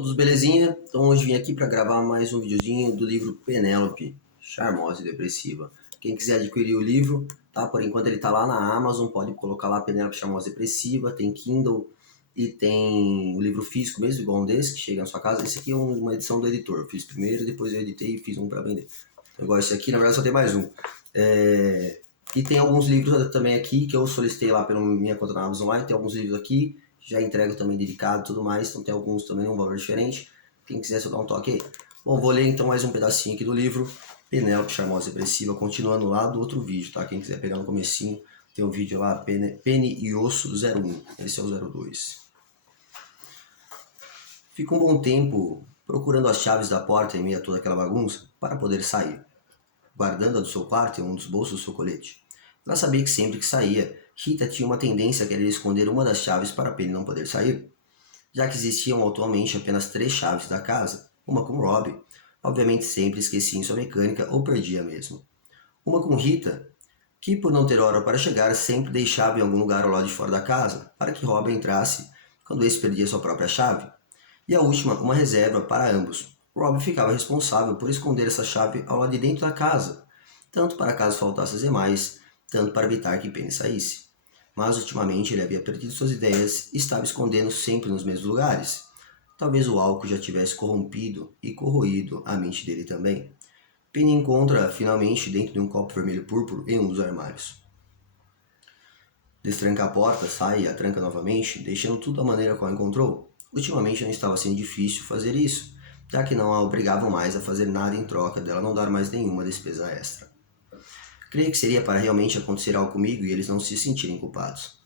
Todos belezinha? Então hoje vim aqui para gravar mais um videozinho do livro Penélope, Charmosa e Depressiva. Quem quiser adquirir o livro, tá? Por enquanto ele tá lá na Amazon, pode colocar lá Penélope Charmosa e Depressiva, tem Kindle e tem o livro físico mesmo, igual um desse, que chega na sua casa. Esse aqui é uma edição do editor, eu fiz primeiro, depois eu editei e fiz um para vender. Igual esse aqui, na verdade só tem mais um. E tem alguns livros também aqui que eu solicitei lá pela minha conta na Amazon lá, tem alguns livros aqui. Já entrego também dedicado e tudo mais, então tem alguns também um valor diferente. Quem quiser só dar um toque aí. Bom, vou ler então mais um pedacinho aqui do livro, Penélope Charmosa e Depressiva, continuando lá do outro vídeo, tá? Quem quiser pegar no comecinho, tem um vídeo lá, Pene e Osso 01, esse é o 02. Fico um bom tempo procurando as chaves da porta em meio a toda aquela bagunça para poder sair, guardando-a do seu quarto em um dos bolsos do seu colete. Ela sabia que sempre que saía, Rita tinha uma tendência a querer esconder uma das chaves para Penny não poder sair, já que existiam atualmente apenas 3 chaves da casa, uma com Rob, obviamente sempre esquecia em sua mecânica ou perdia mesmo. Uma com Rita, que por não ter hora para chegar sempre deixava em algum lugar ao lado de fora da casa, para que Rob entrasse quando esse perdia sua própria chave. E a última, uma reserva para ambos. Rob ficava responsável por esconder essa chave ao lado de dentro da casa, tanto para caso faltasse as demais, tanto para evitar que Penny saísse. Mas ultimamente ele havia perdido suas ideias e estava escondendo sempre nos mesmos lugares. Talvez o álcool já tivesse corrompido e corroído a mente dele também. Penny encontra finalmente dentro de um copo vermelho púrpuro em um dos armários. Destranca a porta, sai e a tranca novamente, deixando tudo da maneira qual encontrou. Ultimamente não estava sendo difícil fazer isso, já que não a obrigavam mais a fazer nada em troca dela não dar mais nenhuma despesa extra. Creio que seria para realmente acontecer algo comigo e eles não se sentirem culpados.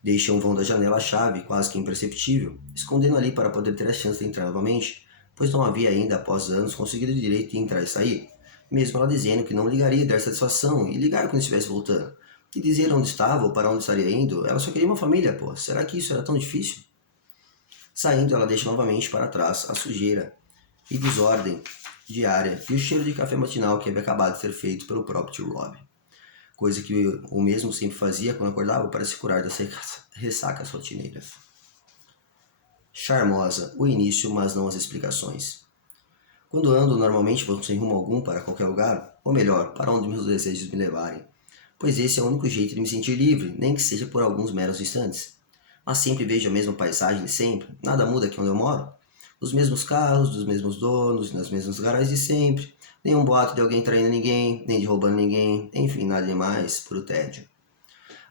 Deixam o vão da janela a chave, quase que imperceptível, escondendo ali para poder ter a chance de entrar novamente, pois não havia ainda, após anos, conseguido o direito de entrar e sair, mesmo ela dizendo que não ligaria dar satisfação e ligar quando estivesse voltando. E dizer onde estava ou para onde estaria indo, ela só queria uma família, pô. Será que isso era tão difícil? Saindo, ela deixa novamente para trás a sujeira e desordem diária e o cheiro de café matinal que havia acabado de ser feito pelo próprio tio Rob. Coisa que o mesmo sempre fazia quando acordava para se curar das ressacas rotineiras. Charmosa, o início, mas não as explicações. Quando ando, normalmente vou sem rumo algum para qualquer lugar, ou melhor, para onde meus desejos me levarem, pois esse é o único jeito de me sentir livre, nem que seja por alguns meros instantes. Mas sempre vejo a mesma paisagem de sempre, nada muda aqui onde eu moro. Os mesmos carros, dos mesmos donos, nas mesmas garagens de sempre, nenhum boato de alguém traindo ninguém, nem de roubando ninguém, enfim, nada demais, puro tédio.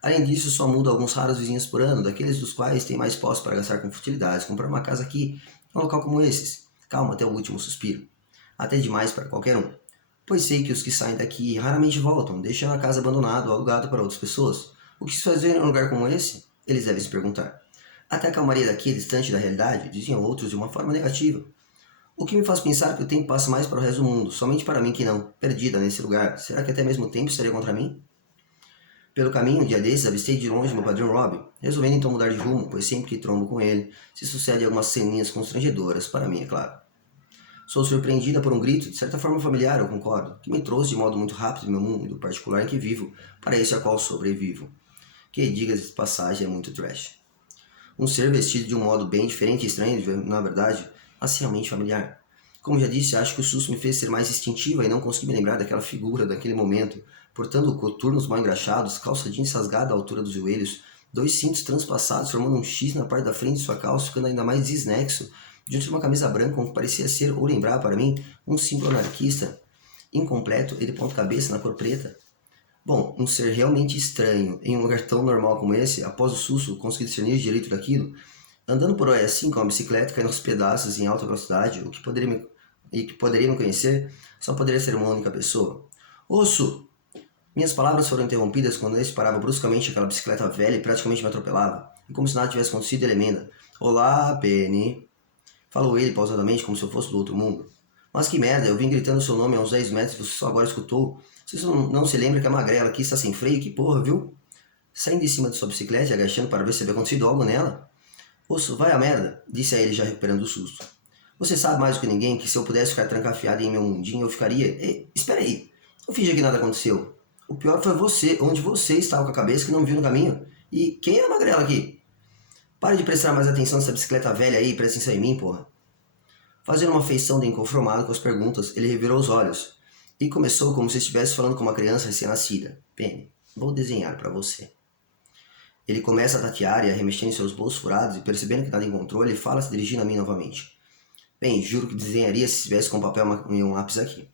Além disso, só mudo alguns raros vizinhos por ano, daqueles dos quais tem mais posse para gastar com futilidades, comprar uma casa aqui, um local como esses. Calma até o último suspiro. Até demais para qualquer um. Pois sei que os que saem daqui raramente voltam, deixando a casa abandonada ou alugada para outras pessoas. O que se fazer em um lugar como esse? Eles devem se perguntar. Até a calmaria daqui é distante da realidade, diziam outros de uma forma negativa. O que me faz pensar que o tempo passa mais para o resto do mundo, somente para mim que não, perdida nesse lugar. Será que até mesmo o tempo estaria contra mim? Pelo caminho, um dia desses, avistei de longe meu padrinho Rob, resolvendo então mudar de rumo, pois sempre que trombo com ele, se sucedem algumas ceninhas constrangedoras, para mim, é claro. Sou surpreendida por um grito, de certa forma familiar, eu concordo, que me trouxe de modo muito rápido do meu mundo particular em que vivo, para esse a qual sobrevivo. Que, diga-se de passagem, é muito trash. Um ser vestido de um modo bem diferente e estranho, na verdade, mas realmente familiar. Como já disse, acho que o susto me fez ser mais instintiva e não consegui me lembrar daquela figura, daquele momento, portando coturnos mal engraxados, calça jeans rasgada à altura dos joelhos, 2 cintos transpassados formando um X na parte da frente de sua calça, ficando ainda mais desnexo, diante de uma camisa branca como parecia ser ou lembrar para mim um símbolo anarquista, incompleto e de ponta cabeça na cor preta. Bom, um ser realmente estranho, em um lugar tão normal como esse, após o susto, consegui discernir direito daquilo, andando por aí assim com a bicicleta caindo aos pedaços em alta velocidade, o que poderia me conhecer, só poderia ser uma única pessoa. Osso! Minhas palavras foram interrompidas quando ele parava bruscamente aquela bicicleta velha e praticamente me atropelava, e como se nada tivesse acontecido, ele emenda. Olá, Penny! Falou ele pausadamente como se eu fosse do outro mundo. Mas que merda, eu vim gritando seu nome a uns 10 metros e você só agora escutou. Você não se lembra que a magrela aqui está sem freio? Que porra, viu? Saindo de cima de sua bicicleta e agachando para ver se havia acontecido algo nela. Osso, vai a merda, disse a ele já recuperando o susto. Você sabe mais do que ninguém que se eu pudesse ficar trancafiado em meu mundinho, eu ficaria... Ei, espera aí, não finja que nada aconteceu. O pior foi você, onde você estava com a cabeça que não me viu no caminho. E quem é a magrela aqui? Pare de prestar mais atenção nessa bicicleta velha aí e presta atenção em mim, porra. Fazendo uma feição de inconformado com as perguntas, ele revirou os olhos e começou como se estivesse falando com uma criança recém-nascida. Penny, vou desenhar para você. Ele começa a tatear e a remexer em seus bolsos furados e percebendo que nada encontrou, ele fala se dirigindo a mim novamente. Bem, juro que desenharia se estivesse com papel e um lápis aqui.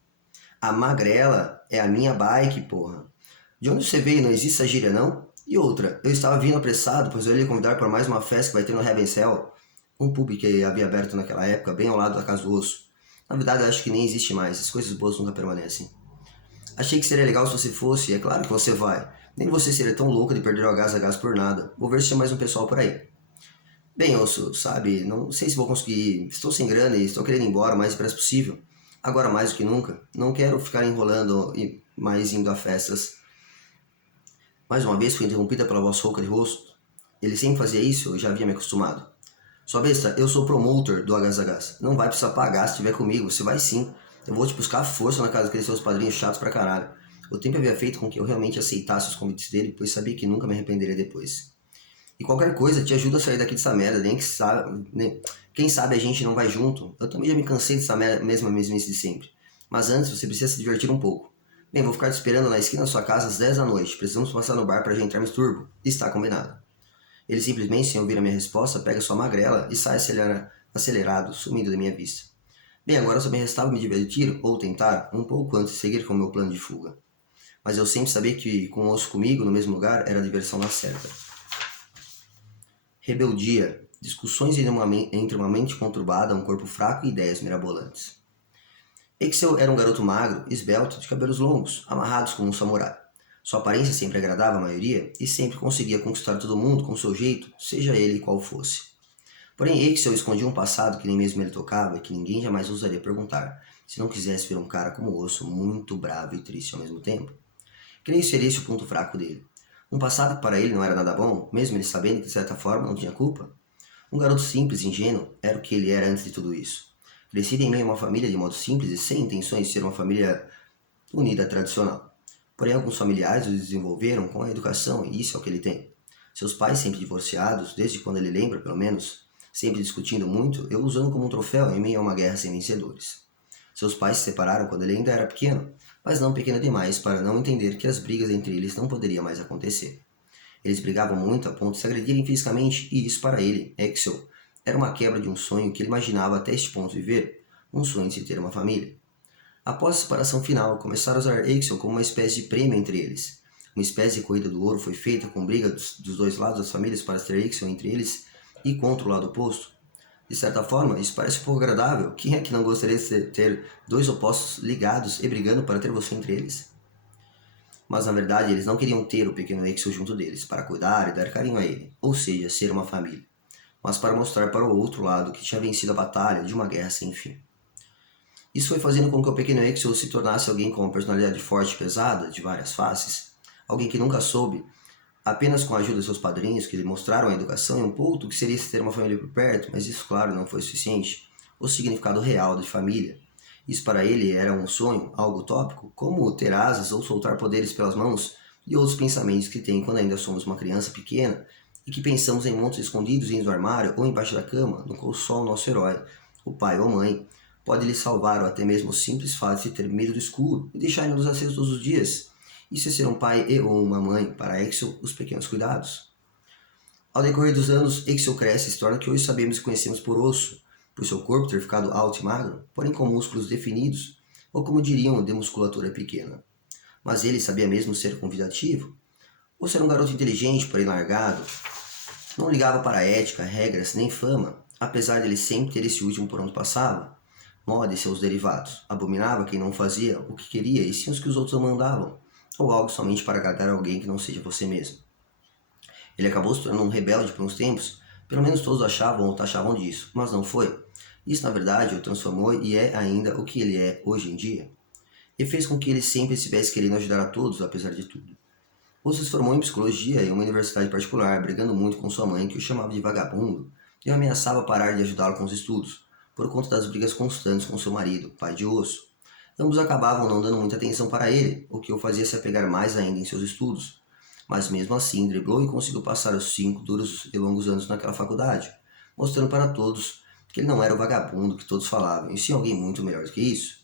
A magrela é a minha bike, porra. De onde você veio? Não existe essa gíria, não? E outra, eu estava vindo apressado, pois eu ia lhe convidar para mais uma festa que vai ter no Heaven's Hell, um pub que havia aberto naquela época, bem ao lado da Casa do Osso. Na verdade, acho que nem existe mais, as coisas boas nunca permanecem. Achei que seria legal se você fosse, e é claro que você vai. Nem você seria tão louca de perder o Agaz por nada. Vou ver se tem mais um pessoal por aí. Bem, Osso, sabe, não sei se vou conseguir. Estou sem grana e estou querendo ir embora o mais depressa possível. Agora mais do que nunca. Não quero ficar enrolando e mais indo a festas. Mais uma vez fui interrompida pela voz rouca de rosto. Ele sempre fazia isso, eu já havia me acostumado. Sua besta, eu sou promotor do Agaz. Não vai precisar pagar se estiver comigo, você vai sim. Eu vou te buscar à força na casa daqueles seus padrinhos chatos pra caralho. O tempo havia feito com que eu realmente aceitasse os convites dele, pois sabia que nunca me arrependeria depois. E qualquer coisa te ajuda a sair daqui dessa merda, nem que sabe. Quem sabe a gente não vai junto. Eu também já me cansei dessa mesma mesmice de sempre. Mas antes você precisa se divertir um pouco. Bem, vou ficar te esperando na esquina da sua casa às 10 da noite. Precisamos passar no bar para já entrarmos turbo. Está combinado. Ele simplesmente, sem ouvir a minha resposta, pega sua magrela e sai acelerado, sumindo da minha vista. Bem, agora só me restava me divertir, ou tentar, um pouco antes de seguir com o meu plano de fuga. Mas eu sempre sabia que, com o osso comigo, no mesmo lugar, era a diversão na certa. Rebeldia. Discussões entre uma mente conturbada, um corpo fraco e ideias mirabolantes. Exel era um garoto magro, esbelto, de cabelos longos, amarrados como um samurai. Sua aparência sempre agradava a maioria e sempre conseguia conquistar todo mundo com seu jeito, seja ele qual fosse. Porém, Exel escondia um passado que nem mesmo ele tocava e que ninguém jamais ousaria perguntar, se não quisesse ver um cara como o Osso, muito bravo e triste ao mesmo tempo. Creio que seria esse o ponto fraco dele. Um passado que para ele não era nada bom, mesmo ele sabendo que de certa forma não tinha culpa. Um garoto simples e ingênuo era o que ele era antes de tudo isso. Crescido em meio a uma família de modo simples e sem intenções de ser uma família unida tradicional. Porém, alguns familiares o desenvolveram com a educação e isso é o que ele tem. Seus pais sempre divorciados, desde quando ele lembra, pelo menos, sempre discutindo muito, e o usando como um troféu em meio a uma guerra sem vencedores. Seus pais se separaram quando ele ainda era pequeno, mas não pequeno demais para não entender que as brigas entre eles não poderiam mais acontecer. Eles brigavam muito a ponto de se agredirem fisicamente e isso para ele, Exel, era uma quebra de um sonho que ele imaginava até este ponto viver, um sonho de se ter uma família. Após a separação final, começaram a usar Exel como uma espécie de prêmio entre eles. Uma espécie de corrida do ouro foi feita com briga dos dois lados das famílias para ter Exel entre eles e contra o lado oposto. De certa forma, isso parece um pouco agradável. Quem é que não gostaria de ter dois opostos ligados e brigando para ter você entre eles? Mas na verdade eles não queriam ter o pequeno Exel junto deles, para cuidar e dar carinho a ele, ou seja, ser uma família, mas para mostrar para o outro lado que tinha vencido a batalha de uma guerra sem fim. Isso foi fazendo com que o pequeno Exel se tornasse alguém com uma personalidade forte e pesada, de várias faces, alguém que nunca soube, apenas com a ajuda de seus padrinhos, que lhe mostraram a educação e um pouco do que seria se ter uma família por perto, mas isso, claro, não foi suficiente, o significado real de família. Isso para ele era um sonho, algo utópico, como ter asas ou soltar poderes pelas mãos e outros pensamentos que tem quando ainda somos uma criança pequena e que pensamos em monstros escondidos dentro do armário ou embaixo da cama, no qual só o nosso herói, o pai ou mãe, pode lhe salvar ou até mesmo o simples fato de ter medo do escuro e deixar-nos acesos todos os dias. Isso é ser um pai e ou uma mãe, para Exel, os pequenos cuidados. Ao decorrer dos anos, Exel cresce e se torna o que hoje sabemos e conhecemos por Osso, por seu corpo ter ficado alto e magro, porém com músculos definidos, ou como diriam, de musculatura pequena. Mas ele sabia mesmo ser convidativo? Ou ser um garoto inteligente, porém largado? Não ligava para ética, regras, nem fama, apesar de ele sempre ter esse último por onde passava. Moda e seus derivados. Abominava quem não fazia o que queria e sim os que os outros mandavam, ou algo somente para agradar alguém que não seja você mesmo. Ele acabou se tornando um rebelde por uns tempos, pelo menos todos achavam ou taxavam disso, mas não foi. Isso, na verdade, o transformou e é ainda o que ele é hoje em dia. E fez com que ele sempre estivesse querendo ajudar a todos, apesar de tudo. Ou se formou em psicologia em uma universidade particular, brigando muito com sua mãe, que o chamava de vagabundo, e o ameaçava parar de ajudá-lo com os estudos, por conta das brigas constantes com seu marido, pai de Osso. Ambos acabavam não dando muita atenção para ele, o que o fazia se apegar mais ainda em seus estudos. Mas mesmo assim, driblou e conseguiu passar os 5 duros e longos anos naquela faculdade, mostrando para todos que ele não era o vagabundo que todos falavam, e sim alguém muito melhor do que isso.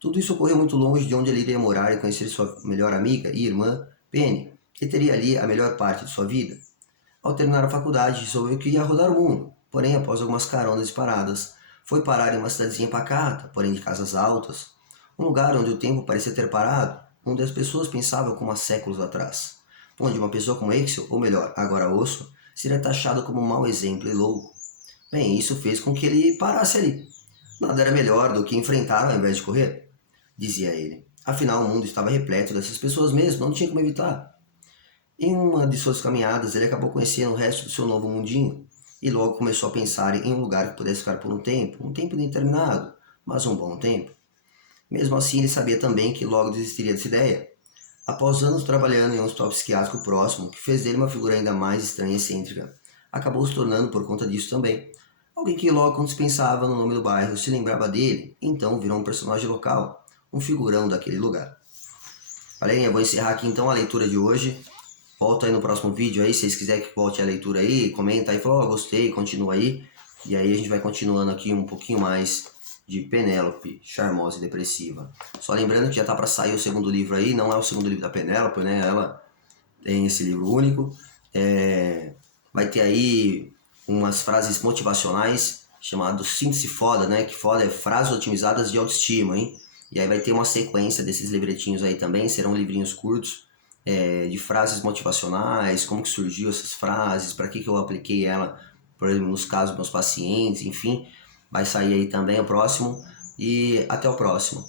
Tudo isso ocorreu muito longe de onde ele iria morar e conhecer sua melhor amiga e irmã, Penny, que teria ali a melhor parte de sua vida. Ao terminar a faculdade, resolveu que ia rodar o mundo, porém, após algumas caronas e paradas, foi parar em uma cidadezinha pacata, porém de casas altas, um lugar onde o tempo parecia ter parado, onde as pessoas pensavam como há séculos atrás, onde uma pessoa como Axel, ou melhor, agora Osso, seria taxado como um mau exemplo e louco. Bem, isso fez com que ele parasse ali. Nada era melhor do que enfrentar ao invés de correr, dizia ele. Afinal, o mundo estava repleto dessas pessoas mesmo, não tinha como evitar. Em uma de suas caminhadas, ele acabou conhecendo o resto do seu novo mundinho, e logo começou a pensar em um lugar que pudesse ficar por um tempo indeterminado, mas um bom tempo. Mesmo assim, ele sabia também que logo desistiria dessa ideia. Após anos trabalhando em um hospital psiquiátrico próximo, que fez dele uma figura ainda mais estranha e excêntrica, acabou se tornando por conta disso também. Alguém que logo quando se pensava no nome do bairro se lembrava dele, então virou um personagem local, um figurão daquele lugar. Galerinha, vou encerrar aqui então a leitura de hoje. Volto aí no próximo vídeo aí, se vocês quiserem que volte a leitura aí, comenta aí, fala, gostei, continua aí. E aí a gente vai continuando aqui um pouquinho mais de Penélope, Charmosa e Depressiva. Só lembrando que já tá para sair o segundo livro aí, não é o segundo livro da Penélope, né? Ela tem esse livro único. Vai ter aí umas frases motivacionais, chamado Sinta-se Foda, né? Que foda é frases otimizadas de autoestima, hein? E aí vai ter uma sequência desses livretinhos aí também, serão livrinhos curtos, de frases motivacionais, como que surgiu essas frases, para que eu apliquei ela, por exemplo, nos casos dos meus pacientes, enfim. Vai sair aí também o próximo e até o próximo.